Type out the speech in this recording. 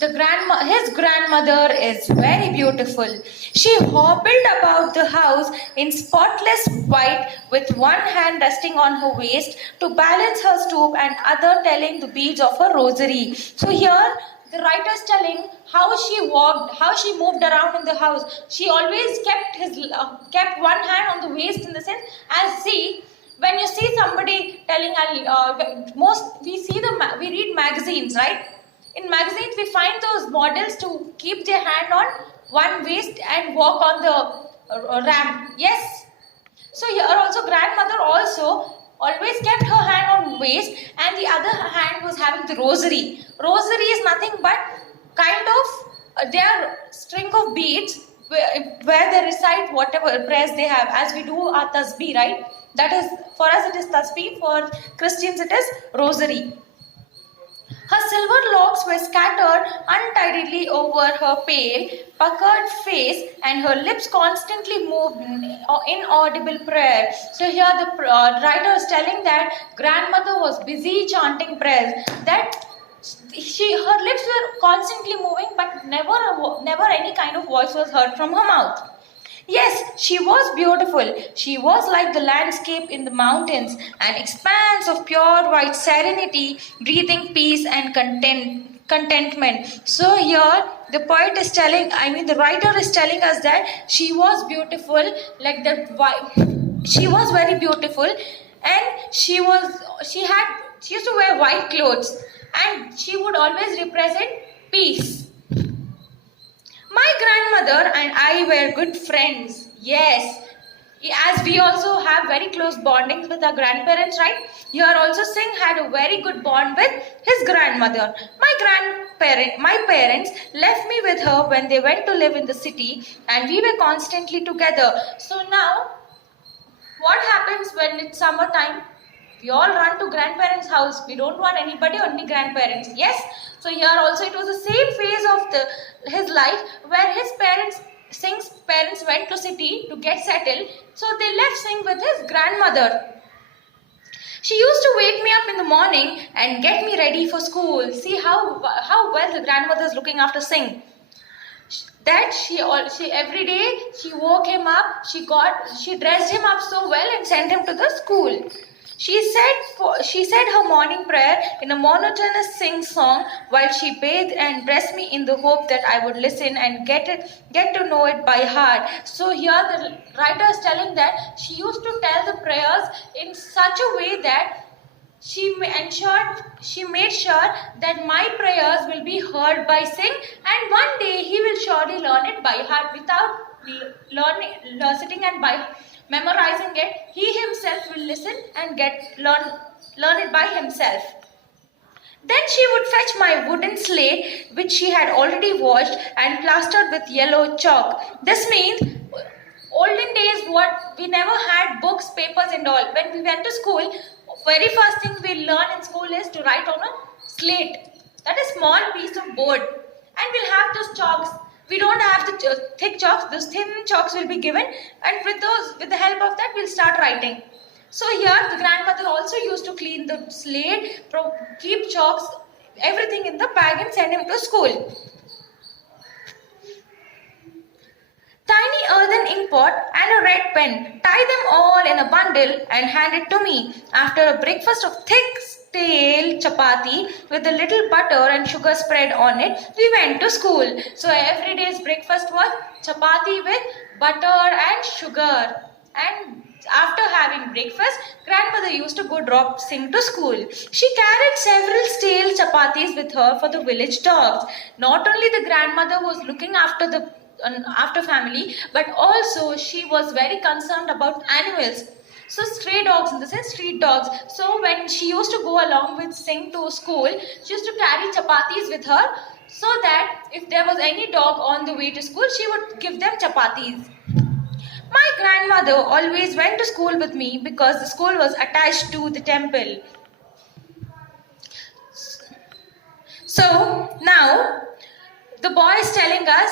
His grandmother is very beautiful. She hobbled about the house in spotless white with one hand resting on her waist to balance her stoop and other telling the beads of her rosary. So here the writer is telling how she walked, how she moved around in the house. She always kept one hand on the waist in the sense as see when you see somebody telling we read magazines, right? In magazines we find those models to keep their hand on one waist and walk on the ramp. Yes. So here also grandmother also always kept her hand on waist and the other hand was having the rosary. Rosary is nothing but kind of their string of beads where they recite whatever prayers they have, as we do our tasbih, right? That is, for us it is tasbih, for Christians it is rosary. Her silver locks were scattered untidily over her pale, puckered face, and her lips constantly moved in inaudible prayer. So here the writer is telling that grandmother was busy chanting prayers. That her lips were constantly moving, but never any kind of voice was heard from her mouth. Yes, she was beautiful. She was like the landscape in the mountains, an expanse of pure white serenity, breathing peace and contentment. So here the poet is telling, the writer is telling us that she was beautiful, like that white. She was very beautiful, and she used to wear white clothes, and she would always represent peace. My grandmother and I were good friends. Yes, as we also have very close bondings with our grandparents, right? Here also Singh had a very good bond with his grandmother. My parents left me with her when they went to live in the city, and we were constantly together. So now, what happens when it's summertime? We all run to grandparents' house. We don't want anybody, only grandparents. Yes. So here also it was the same phase of his life where Singh's parents went to city to get settled. So they left Singh with his grandmother. She used to wake me up in the morning and get me ready for school. See how well the grandmother is looking after Singh. That she every day she woke him up. She dressed him up so well and sent him to the school. She said her morning prayer in a monotonous sing song while she bathed and dressed me in the hope that I would listen and get to know it by heart. So here the writer is telling that she used to tell the prayers in such a way that she made sure that my prayers will be heard by Singh, and one day he will surely learn it by heart without sitting and by memorizing it. He himself will listen and learn it by himself. Then she would fetch my wooden slate, which she had already washed and plastered with yellow chalk. This means olden days, what we never had books, papers and all. When we went to school, very first thing we learn in school is to write on a slate. That is small piece of board, and we'll have those chalks. We don't have the thick chalks. Those thin chalks will be given, and with the help of that, we'll start writing. So here, the grandmother also used to clean the slate, keep chalks, everything in the bag, and send him to school. Tiny earthen ink pot and a red pen. Tie them all in a bundle and hand it to me. After a breakfast of thick stale chapati with a little butter and sugar spread on it, we went to school. So every day's breakfast was chapati with butter and sugar. And after having breakfast, grandmother used to go drop Singh to school. She carried several stale chapatis with her for the village dogs. Not only the grandmother was looking after family, but also she was very concerned about animals. So stray dogs, in the sense street dogs. So when she used to go along with Singh to school, she used to carry chapatis with her, so that if there was any dog on the way to school, she would give them chapatis. My grandmother always went to school with me because the school was attached to the temple. So now the boy is telling us